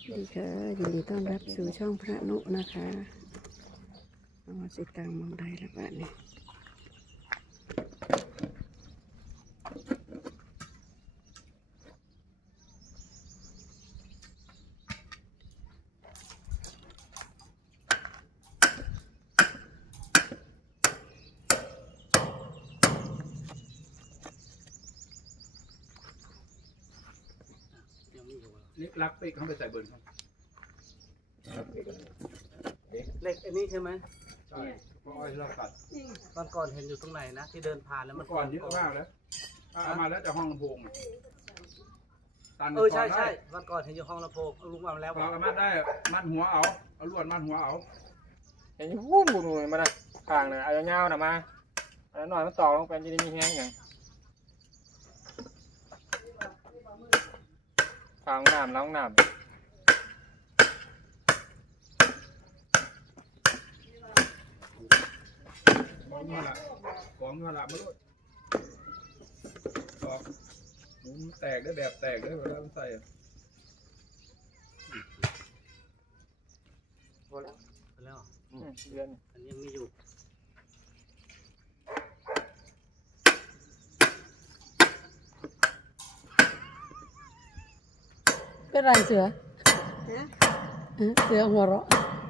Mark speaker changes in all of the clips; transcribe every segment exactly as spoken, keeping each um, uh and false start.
Speaker 1: ดีค่ะยินดีต้อนรับสู่ช่องพระนุนะคะเอาสิตังมองได้แล้วบ้านนี้
Speaker 2: นี่รักไปเขาไปใส่เบิร์นครับ
Speaker 3: เหล็กอันนี้ใช่ไหม
Speaker 2: ใช่เพราะอ้อยเราตัด
Speaker 3: วันก่อนเห็นอยู่ตรงไหนนะที่เดินผ่านแล้วมัน
Speaker 2: ก่อนเยอะมากแล้วเอามาแล้วจะห้องลำโพงตัน
Speaker 3: เออใช่ใช่วันก่อนเห็นอยู่ห้องลำโพงลุงวางแล้ว
Speaker 2: เรามัดได้มัดหัวเอาเอาลวดมัดหัวเอา
Speaker 4: เห็นวุ้นบุญมันนะทางเลยเอาเงาๆนะมาอันนั้นหน่อยมันต่อลงไปจะได้มีแห้งอย่างทางน้ำล้างน้ำ
Speaker 2: กองเงินละกองเงินละมาลวดกองหมุนแตกได้แบบแตกได้เวลาใส่
Speaker 4: พอแล้ว
Speaker 3: แล้ว
Speaker 4: เดือน
Speaker 3: อันนี้ยังมีอยู่
Speaker 1: เป็นไรเสือเสือหัวเราะ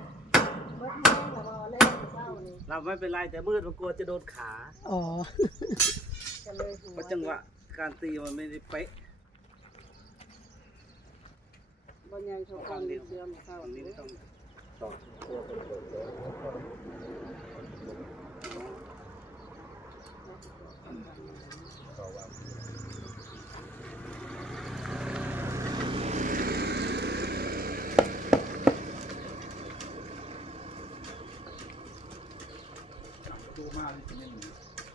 Speaker 3: เราไม่เป็นไรแต่มืดมันกลัวจะโดนขา
Speaker 1: อ๋อ
Speaker 3: เพราะจังหวะการตีมันไม่ได้เป๊ะ
Speaker 5: บางอย่างเขาฟังเดือมเข้า
Speaker 3: ตรงนี้ไม่ต้อง
Speaker 2: ดูมากเลยเป็นยังไง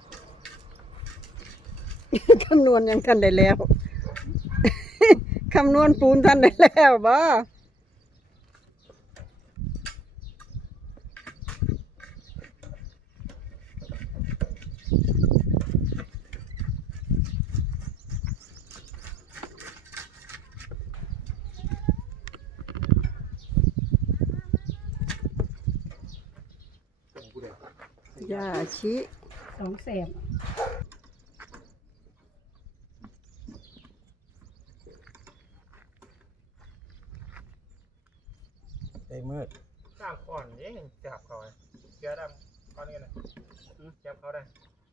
Speaker 1: คำนวณยังทันได้แล้ว คำนวณปูนทันได้แล้วบ่ยาชิสองแสน
Speaker 3: ได้มืด
Speaker 4: น้ำก่อนนี่จับเขาไงเยอะดำก้อนนี้นะจับเขาได้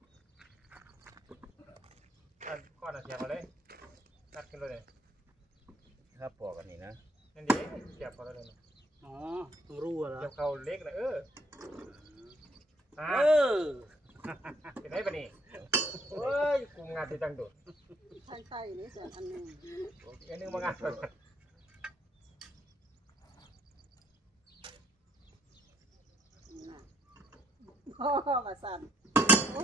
Speaker 4: ก้อนอ่ะจับเขาเลยนัดขึ้นเลย
Speaker 3: ครับปอกอันนี้นะ
Speaker 4: นั่นดีจับเขาเลย
Speaker 3: อ๋อต้องรู้เหรอ
Speaker 4: จับเขาเล็กเลยเออ
Speaker 3: เออ
Speaker 4: เป็นไรปะนี่เฮ้ยกูงานที่จังโดด
Speaker 5: ใช่ใช่นี่ส่วนอันหนึ่ง
Speaker 4: อันนึงมางานก่อน
Speaker 5: พ่อมาสั่นโอ้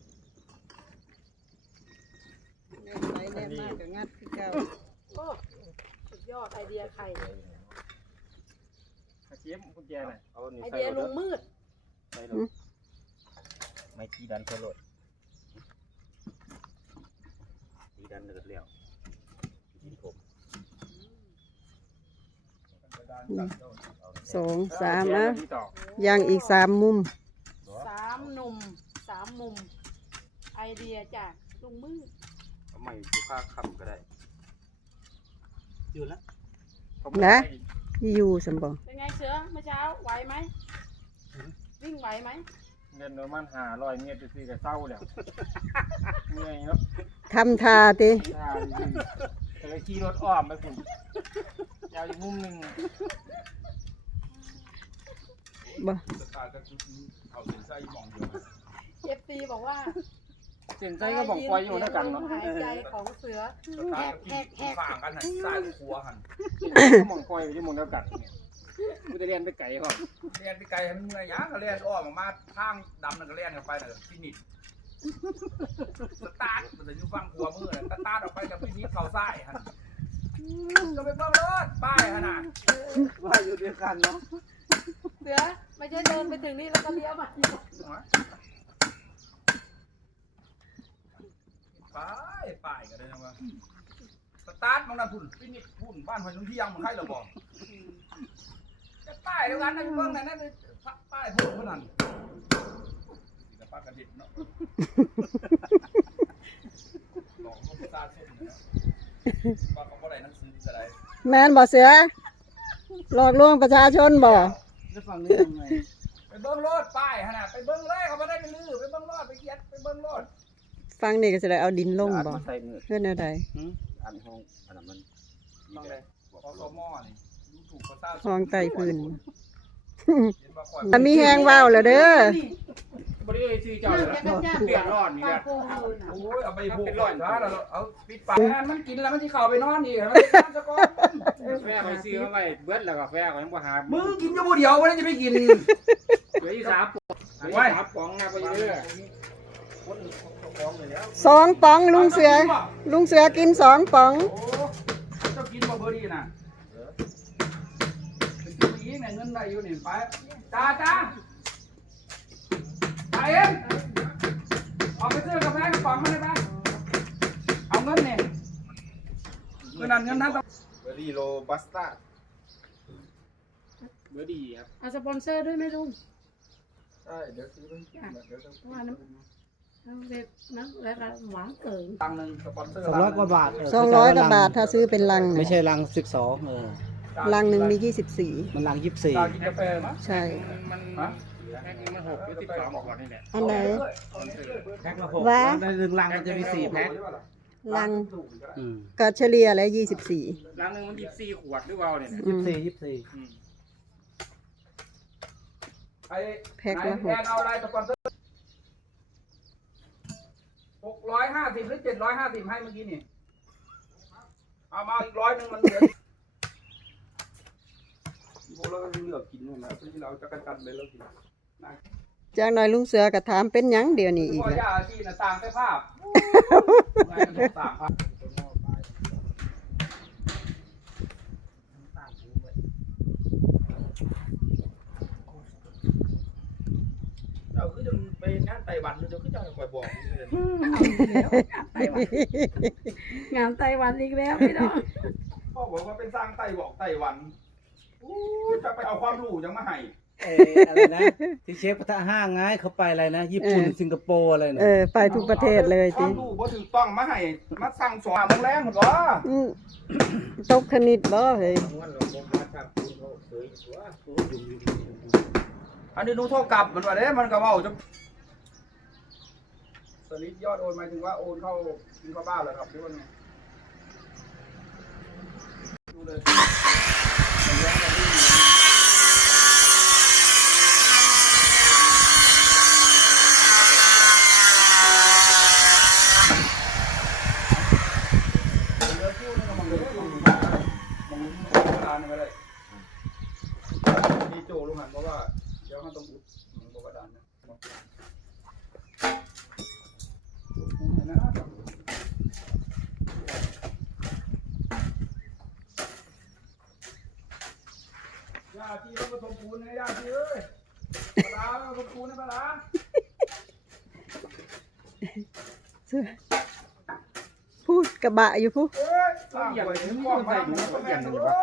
Speaker 5: แน่นไปแน่นมากกับงัดคือเก่า
Speaker 1: โอ้สุดยอดไอเดียใคร
Speaker 4: อาชีพคุณแจน่ะ
Speaker 1: ไอเดียลุงมืด
Speaker 3: ไม่ตีดันเพื่อรถตีดันเดือดเลี้ยวกินผม
Speaker 1: สองสามนะยังอีกสามมุม
Speaker 6: สามหนุ่มสามมุม ไอเดียจากลุงมืด
Speaker 3: เอาใหม่ดูค่าคำก็ได้อยู่แล้ว
Speaker 1: นะที่อยู่สมบูรณ์
Speaker 6: เป็นไงเสือเมื่อเช้าไหวไหมวิ่งไหวไหม
Speaker 4: เดินโดยมันหาลอยเมียจะซื้อกับเศร้าแล้วเมื่อยเนาะ
Speaker 1: ทำทาติ
Speaker 4: หาดีแต่เลยขี่รถอ้อมไปคุณยาวอีกมุมหนึ่ง
Speaker 1: บ่
Speaker 2: สตาร์ทจะเอาเส้นไส้มองเดียว
Speaker 6: เอฟซีบอกว่า
Speaker 4: เส้นใจก็บอกปล่อยอยู่ด้วยกันเนาะ
Speaker 6: หายใจของเสือ
Speaker 2: สตาร์ทกินฝ่ากันหันใส่หัวหัน
Speaker 4: มองปล่อยอยู่มองเดียวกันกูจะเรียนไปไกลก่อน
Speaker 2: เรียนไปไกลให้มันเมื่อยยางก็เรียนอ้อมมาทางดำนั่นก็เรียนกันไปน่ะฟินิชสตาร์ทมันจะอยู่ฟังหัวมือน่ะสตาร์ทออกไปกับฟินิชเข่าซ้ายหันก็ไปเบิ่งรถป้ายหันน่ะ
Speaker 3: ว่าอยู่ด้วยกันเนาะ
Speaker 6: เสือไม่ใช่เดินไปถึงนี่แล้วก็เลี้ยวมา
Speaker 2: ป้ายป้ายก็ได้นะว่าสตาร์ทมองนั่นพุ่นฟินิชพุ่นบ้านหอยนุ่งเที่ยงมันใครเราบอก
Speaker 6: อืม
Speaker 2: จะป้ายเดียวกันนะเบิ่งนั่นนั่นป้ายพวกนั้นแต่ป้ากระดิบเนาะหลอกลูกตาส้มเนาะว่าเขาบ่ได้หนังสืออะไร
Speaker 5: แม่นบ่เสือหลอกลวงประชาชนบ่
Speaker 3: แล้วฝั่งนี้ยังไง
Speaker 2: ไปเบิ้งรถป้ายขนาดไปเบิ้งเลยเขาไม่ได้ไปลื้อไปเบิ้งรถไปเกียดไปเบิ้งรถ
Speaker 1: ฟังนี่ก็จะได้เอาดินลงบ่
Speaker 3: ใส่มือ
Speaker 1: เพื่อนอะไร
Speaker 3: อันห้องอันนั้นมันนี่แหละ
Speaker 2: พอสมอนี่ดูถูกภาษา
Speaker 1: คลองไตพื้น
Speaker 2: เห็นว่าคอย
Speaker 1: ถ้ามีแหงว่าวแล้วเด้อ
Speaker 4: บ่ได้เอ่ยชื่อเจ้าเลยเดือดร้อนนี่แหละ
Speaker 2: โอ้ยเอาไปผูกร้อยซะแล้วเอาปิดปากมันกินแล้วมันที่เข่าไปนอนอีกมันจะนอนซะก่อน
Speaker 4: แฟไปซื้อมาไว้เบิดแล้วก็แฟก็ยังบ่หา
Speaker 2: มึงกินอยู่ผู้เดียววันนี้จะไม่กิน
Speaker 4: เหลืออยู่สามปองเหลืออยู่สามปองนะบ่อยู่เด้อ
Speaker 3: คนของเลยแล้ว
Speaker 1: สองป๋องลุงเสือ ลุงเสือกินสองป๋อง
Speaker 2: โอ้เจ้ากินบ่เบอร์ดีน่ะเป็นผู้หญิงเนี่ยเงินได้อยู่นี่ไปจ้าจ้าไปเองออกไปซื้อกาแฟกระป๋องมาเลยไปเอาเงินเนี่ยเงินนั้นเงินนั้นต้อง
Speaker 3: เบอร์รี่โรบัสต้า
Speaker 4: เบอร์ดีครับ
Speaker 6: เอาสปอนเซอร์ด้วยไหมลุง
Speaker 2: ใช่เดี๋ยวซื้อไปกินเดี๋ยวจะ
Speaker 6: ว่าน้ำน้ำเว็บน้ำแล้วก็หวานเกิน
Speaker 2: ตังค์หนึ่งสปอนเซอร์
Speaker 3: สองร้อยกว่าบาท
Speaker 1: สองร้อยกว่าบาทถ้าซื้อเป็นลัง
Speaker 3: ไม่
Speaker 1: นะ
Speaker 3: ใช่รังสิบสองเออ
Speaker 1: ลังหนึ่งมียี่สิบสี่
Speaker 3: มันรังยี่สิบสี่
Speaker 2: ตากินกาแฟมั้ย
Speaker 1: ใช่
Speaker 4: มัน
Speaker 2: ฮะ
Speaker 4: แพ็คนึงมันหกหรือสิบสองก่อนนี่แหละ
Speaker 1: อันไหน
Speaker 3: แพ็คละหก
Speaker 1: ว้า
Speaker 3: ในหนึ่งรังมันจะมีสี่แพ็ค
Speaker 1: ลัง
Speaker 3: อืม
Speaker 1: ก็เฉลี่ยแล้วยี่สิบสี่
Speaker 4: ลังนึงมันยี่สิบสี่ขวดหรือเปล่าเนี่ย
Speaker 1: อื
Speaker 3: ยี่สิ
Speaker 1: ม
Speaker 3: บสี่ยี่สิบสี่
Speaker 4: อืม
Speaker 2: ไอ้
Speaker 1: แพ็คละหก
Speaker 2: แอนเอาอะไรสปอนเซอร์หกร้อยห้าสิบหรือเจ็ดร้อยห้าสิบให้เมื่อกี้นี่เอามาอีกร้อยหนึ่งมันเหลือพวกเราก็เลือกกินนี่นะที่เราจะกันกันเลยเรากิน
Speaker 1: จากหน่อยลุงเสือก็ถามเป็นหยังเดี๋ยวนี้อีก
Speaker 2: พ่อ
Speaker 1: แล้ว
Speaker 2: ย่าที่น่ะต่างแต่ภาพไงมันต้องต่างภาพเราคือจะไปงานไต้หวันเราคือจะคอยบอกนี่เลย
Speaker 6: งามไต้หวันอีกแล้วพี่น้อง
Speaker 2: พ่อบอกว่าเป็นสร้างไต้บอกไต้หวันอู้จะไปเอาความรู้ยังมาให้
Speaker 3: เอออะไรนะที่เชฟกระทะห้างไงเขาไปอะไรนะญี่ปุ่นสิงคโปร์อะไร
Speaker 1: เอ
Speaker 3: นะ
Speaker 1: อ ไปทุกประเทศเลย
Speaker 2: ค
Speaker 1: จิ
Speaker 2: วามรู้บ่ถูกต้องมาให้มาสั่งสอนโรงแรมเหรอ
Speaker 1: อืมตกคณิตบ่เฮ้ย
Speaker 2: อันนี้หนูโทรกลับมันว่าเด้มันก็เว้าจะสลิปยอดโอนหมายถึงว่าโอนเข้ากินเข้าบ้านเหรอครับหรือว่าไงดูเลยเหลือคิวนึงก็มันเหลือคิวนึงมันมันโบราณนี่ก็ได้ดีโจลุงหันเพราะว่าเดี๋ยวเขาต้องอุดมันโบราณนะย่าที่เราผสมปูนนะย่าที่เอ้ยปลาเราผสมปูนนะปลา
Speaker 1: พูดกระบะอยู่พู
Speaker 2: เอ้ยสร้างไว้ถึงกล้องไปถึงก็แม่นอยู่วะ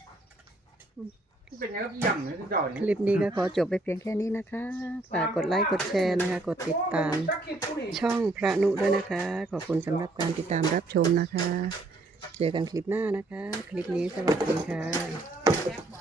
Speaker 4: เป็นยังไงพี่ยำเนี่ยที่เจ้า
Speaker 1: ค
Speaker 4: เนี่ย
Speaker 1: ลิปนี้ก็ขอจบไปเพียงแค่นี้นะคะ ฝากกดไลค์กดแชร์นะคะ กดติดตามช่องพระนุด้วยนะคะ ขอบคุณสำหรับการติดตามรับชมนะคะ เจอกันคลิปหน้านะคะ คลิปนี้สวัสดีค่ะ